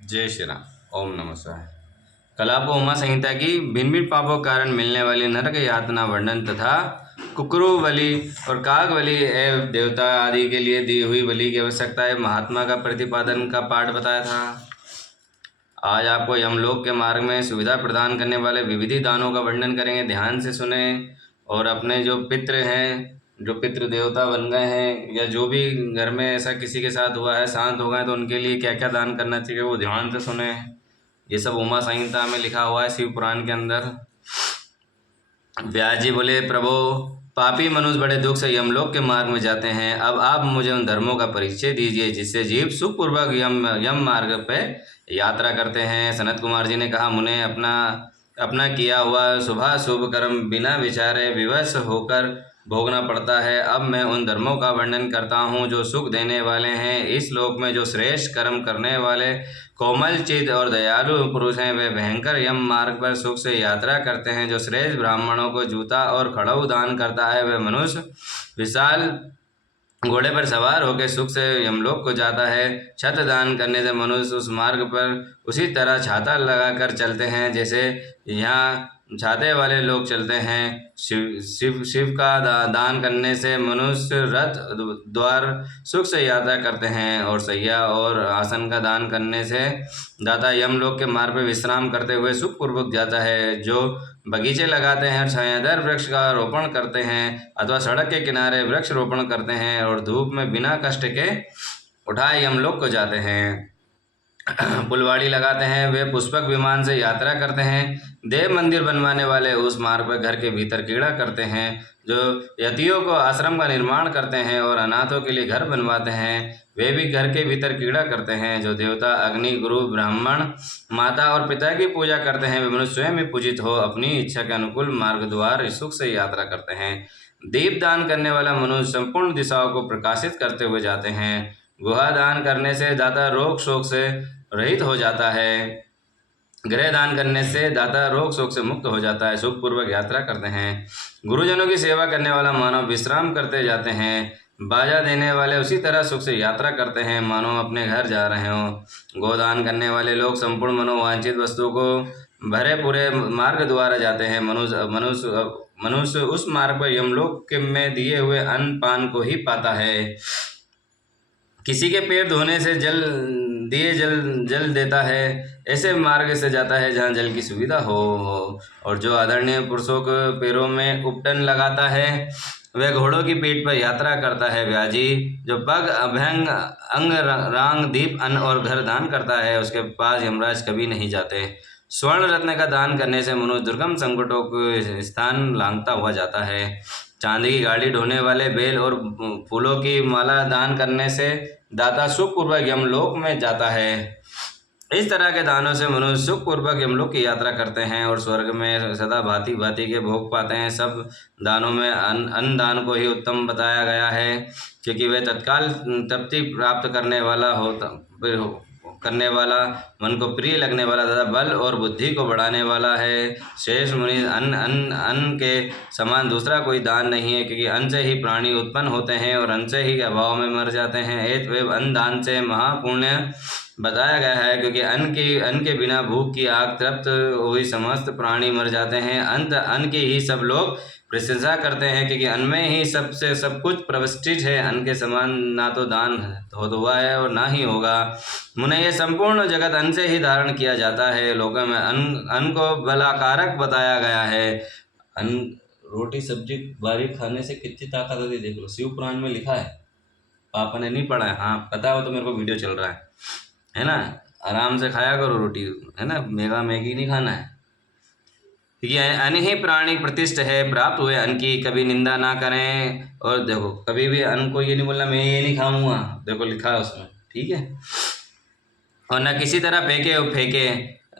जय श्री राम। ओम नमः शिवाय। कल आपको उमा संहिता की भिन्न भिन्न पापों के कारण मिलने वाली नरक यातना वर्णन तथा कुकरू बलि और काग बलि एवं देवता आदि के लिए दी हुई बलि की आवश्यकता एवं महात्मा का प्रतिपादन का पाठ बताया था। आज आपको यमलोक के मार्ग में सुविधा प्रदान करने वाले विविध दानों का वर्णन करेंगे। ध्यान से सुने और अपने जो पितृ हैं, जो पितृ देवता बन गए हैं, या जो भी घर में ऐसा किसी के साथ हुआ है, शांत हो गए, तो उनके लिए क्या क्या दान करना चाहिए वो ध्यान से सुने। ये सब उमा संहिता में लिखा हुआ है, शिव पुराण के अंदर। व्यास जी बोले, प्रभु पापी मनुष्य बड़े दुख से यमलोक के मार्ग में जाते हैं। अब आप मुझे उन धर्मों का परिचय दीजिए जिससे जीव सुखपूर्वक यम मार्ग पे यात्रा करते हैं। सनत कुमार जी ने कहा, मुने अपना अपना किया हुआ शुभ कर्म बिना विचारे विवश होकर भोगना पड़ता है। अब मैं उन धर्मों का वर्णन करता हूँ जो सुख देने वाले हैं। इस लोक में जो श्रेष्ठ कर्म करने वाले कोमल चित और दयालु पुरुष हैं, वे भयंकर यम मार्ग पर सुख से यात्रा करते हैं। जो श्रेष्ठ ब्राह्मणों को जूता और खड़ऊ दान करता है, वह मनुष्य विशाल घोड़े पर सवार होकर सुख से यमलोक को जाता है। छत दान करने से मनुष्य उस मार्ग पर उसी तरह छाता लगाकर चलते हैं जैसे यहाँ छाते वाले लोग चलते हैं। शिव का दान करने से मनुष्य रथ द्वार सुख से यात्रा करते हैं। और सैया और आसन का दान करने से दाता यमलोक के मार्ग पर विश्राम करते हुए सुखपूर्वक जाता है। जो बगीचे लगाते हैं, छायादार वृक्ष का रोपण करते हैं अथवा सड़क के किनारे वृक्ष रोपण करते हैं और धूप में बिना कष्ट के उठाए यमलोक को जाते हैं। पुलवाड़ी लगाते हैं, वे पुष्पक विमान से यात्रा करते हैं। देव मंदिर बनवाने वाले उस मार्ग पर घर के भीतर क्रीड़ा करते हैं। जो यतियों को आश्रम का निर्माण करते हैं और अनाथों के लिए घर बनवाते हैं, वे भी घर के भीतर क्रीड़ा करते हैं। जो देवता अग्नि गुरु ब्राह्मण माता और पिता की पूजा करते हैं, वे मनुष्य स्वयं ही पूजित हो अपनी इच्छा के अनुकूल मार्ग द्वार सुख से यात्रा करते हैं। दीप दान करने वाला मनुष्य संपूर्ण दिशाओं को प्रकाशित करते हुए जाते हैं। गुहा दान करने से दाता रोग शोक से रहित हो जाता है। गृह दान करने से दाता रोग शोक से मुक्त हो जाता है, सुखपूर्वक यात्रा करते हैं। गुरुजनों की सेवा करने वाला मानव विश्राम करते जाते हैं। बाजा देने वाले उसी तरह सुख से यात्रा करते हैं मानो अपने घर जा रहे हों। गोदान करने वाले लोग संपूर्ण मनोवांछित वस्तुओं को भरे पूरे मार्ग द्वारा जाते हैं। मनुष्य उस मार्ग पर यमलोक में दिए हुए अन्न पान को ही पाता है। किसी के पैर धोने से जल देता है, ऐसे मार्ग से जाता है जहाँ जल की सुविधा हो। और जो आदरणीय पुरुषों के पैरों में उपटन लगाता है, वह घोड़ों की पीठ पर यात्रा करता है। व्याजी जो पग अभ्यंग अंग रांग दीप अन्न और घर दान करता है, उसके पास यमराज कभी नहीं जाते। स्वर्ण रत्न का दान करने से मनुष्य दुर्गम संकटों को स्थान लांघता हुआ जाता है। चांदी की गाड़ी ढोने वाले बेल और फूलों की माला दान करने से दाता सुखपूर्वक यमलोक में जाता है। इस तरह के दानों से मनुष्य सुखपूर्वक यमलोक की यात्रा करते हैं और स्वर्ग में सदा भांति भांति के भोग पाते हैं। सब दानों में अन्न दान को ही उत्तम बताया गया है, क्योंकि वह तत्काल तृप्ति प्राप्त करने वाला मन को प्रिय लगने वाला तथा बल और बुद्धि को बढ़ाने वाला है। शेष मुनि अन्न के समान दूसरा कोई दान नहीं है, क्योंकि अन्न से ही प्राणी उत्पन्न होते हैं और अन्न से ही अभाव में मर जाते हैं। एतद् अन्न दान से महापुण्य बताया गया है, क्योंकि अन्न के बिना भूख की आग तृप्त हुई समस्त प्राणी मर जाते हैं। अन्न की ही सब लोग प्रशंसा करते हैं, क्योंकि अन्न में ही सबसे सब कुछ प्रतिष्ठित है। अन्न के समान ना तो दान हुआ है और ना ही होगा। मुने ये संपूर्ण जगत अन्न से ही धारण किया जाता है। लोगों में अन्न को बलाकारक बताया गया है। अन्न रोटी सब्जी बारीक खाने से कितनी ताकत होती है देख लो, शिव पुराण में लिखा है। पापा ने नहीं पढ़ा है, हाँ पता हो तो मेरे को वीडियो चल रहा है ना। आराम से खाया करो रोटी, है ना, मैगी नहीं खाना है। क्योंकि अन्न ही प्राणी प्रतिष्ठ है। प्राप्त हुए अन्न की कभी निंदा ना करें। और देखो कभी भी अन्न को ये नहीं बोलना मैं ये नहीं खाऊंगा, देखो लिखा है उसमें, ठीक है। और न किसी तरह फेंके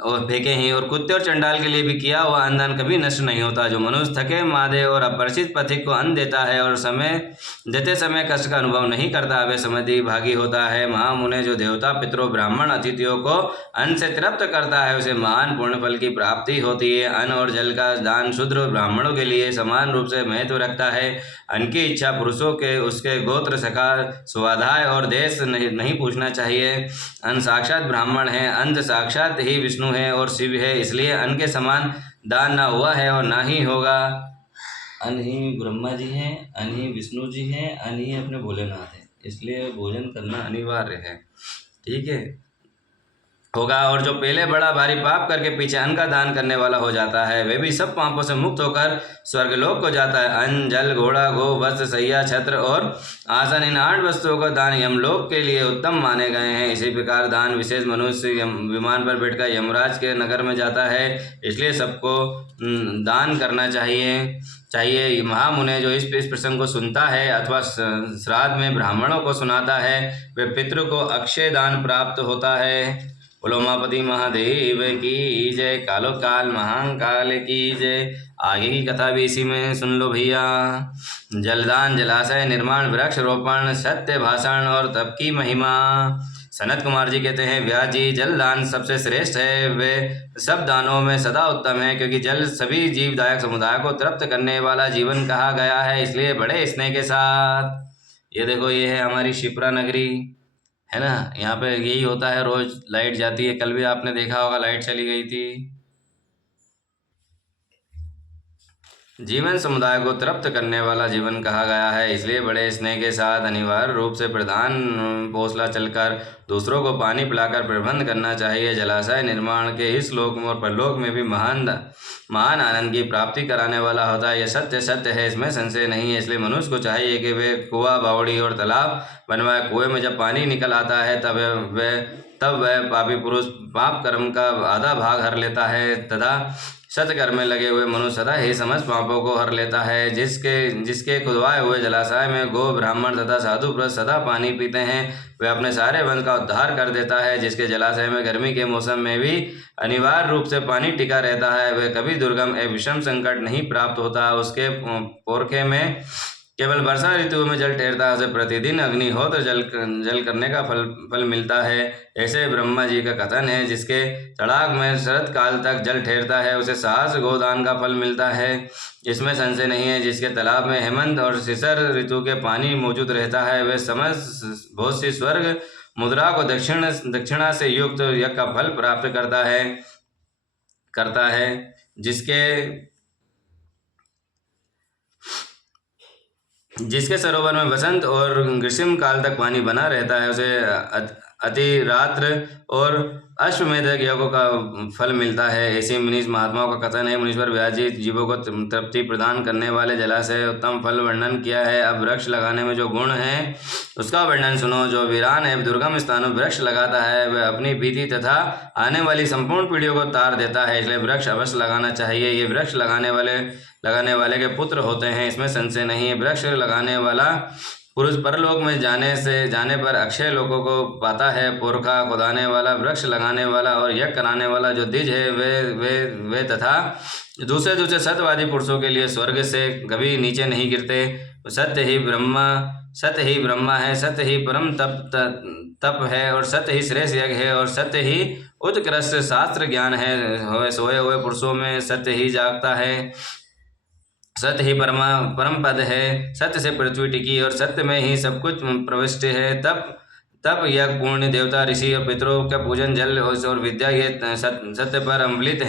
और फेंके ही, और कुत्ते और चंडाल के लिए भी किया हुआ अन्नदान कभी नष्ट नहीं होता। जो मनुष्य थके मादे और अपरिचित पथिक को अन्न देता है और समय देते समय कष्ट का अनुभव नहीं करता, वह समृद्धि भागी होता है। महामुने जो देवता पितरों ब्राह्मण अतिथियों को अन्न से तृप्त करता है, उसे महान पुण्य फल की प्राप्ति होती है। अन्न और जल का दान शूद्र ब्राह्मणों के लिए समान रूप से महत्व रखता है। अन्न की इच्छा पुरुषों के उसके गोत्र सखा स्वाध्याय और देश नहीं पूछना चाहिए। अन्न साक्षात ब्राह्मण है, अन्न साक्षात ही विष्णु है और शिव है, इसलिए अन्न के समान दान ना हुआ है और ना ही होगा। अन्न ही ब्रह्मा जी हैं, अन्न ही विष्णु जी हैं, अन्न ही अपने भोलेनाथ हैं, इसलिए भोजन करना अनिवार्य है। ठीक है, होगा। और जो पहले बड़ा भारी पाप करके पीछे अन्न का दान करने वाला हो जाता है, वे भी सब पापों से मुक्त होकर स्वर्गलोक को जाता है। अन्न, जल, घोड़ा, गो, वस्त्र, सैया, छत्र और आसन, इन 8 वस्तुओं का दान यमलोक के लिए उत्तम माने गए हैं। इसी प्रकार दान विशेष मनुष्य विमान पर बैठकर यमराज के नगर में जाता है, इसलिए सबको दान करना चाहिए। महामुने जो इस प्रसंग को सुनता है अथवा श्राद्ध में ब्राह्मणों को सुनाता है, वे पितृ को अक्षय दान प्राप्त होता है। बोलो उमापति महादेव की जय, कालो काल महाकाल की जय। आगे की कथा भी इसी में सुन लो भैया। जलदान, जलाशय निर्माण, वृक्ष रोपण, सत्य भाषण और तप की महिमा। सनत कुमार जी कहते हैं, व्यास जी, जलदान सबसे श्रेष्ठ है, वे सब दानों में सदा उत्तम है, क्योंकि जल सभी जीवदायक समुदाय को तृप्त करने वाला जीवन कहा गया है, इसलिए बड़े स्नेह के साथ। ये देखो, ये है हमारी शिप्रा नगरी, है ना। यहाँ पे यही होता है, रोज लाइट जाती है। कल भी आपने देखा होगा लाइट चली गई थी। जीवन समुदाय को तृप्त करने वाला जीवन कहा गया है, इसलिए बड़े स्नेह के साथ अनिवार्य रूप से प्रधान पोसला चलकर दूसरों को पानी पिलाकर प्रबंध करना चाहिए। जलाशय निर्माण के इस लोक में और परलोक में भी महान आनंद की प्राप्ति कराने वाला होता है। यह सत्य है, इसमें संशय नहीं है। इसलिए मनुष्य को चाहिए कि वे कुआं, बावड़ी और तालाब बनवाए। कुएं में जब पानी निकल आता है तब वह पापी पुरुष पाप कर्म का आधा भाग हर लेता है तथा सत्कर्म में लगे हुए मनुष्य सदा ही समस्त पापों को हर लेता है। जिसके खुदवाए हुए जलाशय में गो, ब्राह्मण तथा साधु पुरुष सदा पानी पीते हैं, वे अपने सारे वंश का उद्धार कर देता है। जिसके जलाशय में गर्मी के मौसम में भी अनिवार्य रूप से पानी टिका रहता है, वह कभी दुर्गम एवं विषम संकट नहीं प्राप्त होता। उसके पोरखे में केवल वर्षा ऋतु में जल ठहरता है, उसे प्रतिदिन अग्निहोत्र जल करने का फल मिलता है। ऐसे ब्रह्मा जी का कथन है, जिसके तड़ाक में शरद काल तक जल ठहरता है, उसे सहस्र गोदान का फल मिलता है, इसमें संशय नहीं है। जिसके तालाब में हेमंत और शिशिर ऋतु के पानी मौजूद रहता है, वह समस्त बहुत सी स्वर्ग मुद्रा को दक्षिणा से युक्त यज्ञ का फल प्राप्त करता है। जिसके सरोवर में वसंत और ग्रीष्म काल तक पानी बना रहता है, उसे अतिरात्र और अश्वमेध यज्ञों का फल मिलता है। ऐसे मुनीश महात्माओं का कथन है। मुनीश्वर व्यास जी जीवों को तृप्ति प्रदान करने वाले जलाशय उत्तम फल वर्णन किया है। अब वृक्ष लगाने में जो गुण है उसका वर्णन सुनो। जो वीरान एवं दुर्गम स्थानों वृक्ष लगाता है, वह अपनी बीती तथा आने वाली संपूर्ण पीढ़ियों को तार देता है, इसलिए वृक्ष अवश्य लगाना चाहिए। ये वृक्ष लगाने वाले के पुत्र होते हैं, इसमें संशय नहीं है। वृक्ष लगाने वाला पुरुष परलोक में जाने पर अक्षय लोकों को पाता है। पुरखा खुदाने वाला, वृक्ष लगाने वाला और यज्ञ कराने वाला जो द्विज है, वे तथा दूसरे सत्यवादी पुरुषों के लिए स्वर्ग से कभी नीचे नहीं गिरते। सत्य ही ब्रह्मा है, सत्य ही परम तप है और सत्य ही श्रेष्ठ यज्ञ है और सत्य ही उत्कृष्ट शास्त्र ज्ञान है। सोए हुए पुरुषों में सत्य ही जागता है, सत्य ही परम पद है। सत्य से पृथ्वी टिकी और सत्य में ही सब कुछ प्रविष्ट है। तप यज्ञ, पुण्य, देवता, ऋषि और पितरों का पूजन, जल और विद्या, ये सत्य पर अम्लित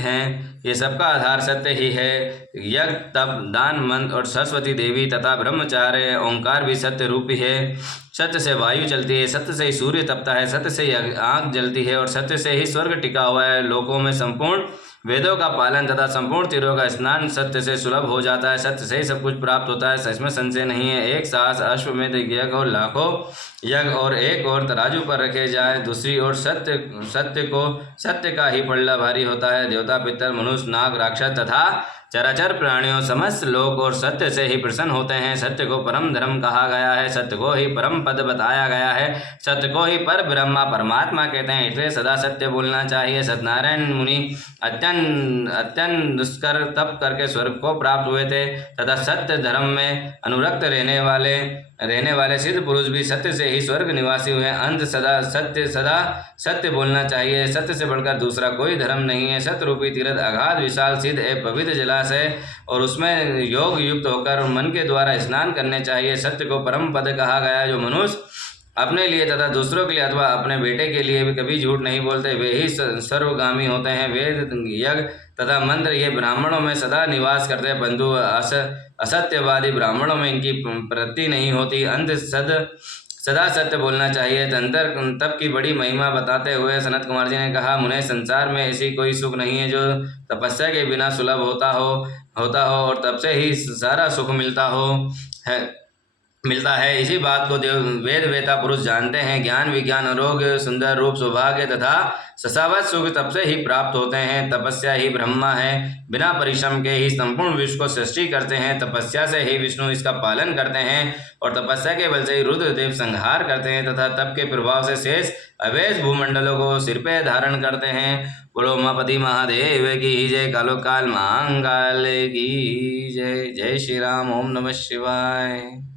हैं। ये सबका आधार सत्य ही है। यज्ञ, तप, दान, मंत्र और सरस्वती देवी तथा ब्रह्मचार्य, ओंकार भी सत्य रूपी है। सत्य से वायु चलती है, सत्य से ही सूर्य तपता है, सत्य से ही आग जलती है और सत्य से ही स्वर्ग टिका हुआ है। लोकों में संपूर्ण वेदों का पालन तथा संपूर्ण तीरों का स्नान सत्य से सुलभ हो जाता है। सत्य से ही सब कुछ प्राप्त होता है, इसमें संशय नहीं है। एक सास अश्वमेध यज्ञ और लाखों यज्ञ और एक और तराजू पर रखे जाए, दूसरी ओर सत्य का ही पल्ला भारी होता है। देवता, पितर, मनुष्य, नाग, राक्षस तथा चराचर प्राणियों समस्त लोक और सत्य से ही प्रसन्न होते हैं। सत्य को परम धर्म कहा गया है, सत्य को ही परम पद बताया गया है, सत्य को ही पर ब्रह्मा परमात्मा कहते हैं, इसलिए सदा सत्य बोलना चाहिए। सत्यनारायण मुनि अत्यंत अत्यंत दुष्कर तप करके स्वर्ग को प्राप्त हुए थे तथा सत्य धर्म में अनुरक्त रहने वाले सिद्ध पुरुष भी सत्य से ही स्वर्ग निवासी हुए। अंत सदा सत्य बोलना चाहिए। सत्य से बढ़कर दूसरा कोई धर्म नहीं है। सत्य रूपी तीर्थ अगाध विशाल सिद्ध एवं पवित्र जलाशय और उसमें योग युक्त होकर मन के द्वारा स्नान करने चाहिए। सत्य को परम पद कहा गया है। जो मनुष्य अपने लिए तथा दूसरों के लिए अथवा अपने बेटे के लिए भी कभी झूठ नहीं बोलते, वे ही सर्वगामी होते हैं। वेद यज्ञ तथा मंत्र ये ब्राह्मणों में सदा निवास करते हैं, बंधु असत्यवादी ब्राह्मणों में इनकी प्रवृत्ति नहीं होती। अंत सदा सत्य बोलना चाहिए। तंत्र तप की बड़ी महिमा बताते हुए सनत कुमार जी ने कहा, मुने संसार में ऐसी कोई सुख नहीं है जो तपस्या के बिना सुलभ होता हो और तप से ही सारा सुख मिलता है। इसी बात को वेद वेता पुरुष जानते हैं। ज्ञान विज्ञान आरोग्य सुंदर रूप सौभाग्य तथा ससावत सुख तप से ही प्राप्त होते हैं। तपस्या ही ब्रह्मा है। बिना परिश्रम के ही संपूर्ण विश्व को सृष्टि करते हैं। तपस्या से ही विष्णु इसका पालन करते हैं और तपस्या के बल से ही रुद्रदेव संहार करते हैं तथा तप के प्रभाव से शेष अवैध भूमंडलों को सिर पे धारण करते हैं। बोलो उमापति महादेव की जय, कालो काल महाकाल की जय। जय श्री राम। ओम नमः शिवाय।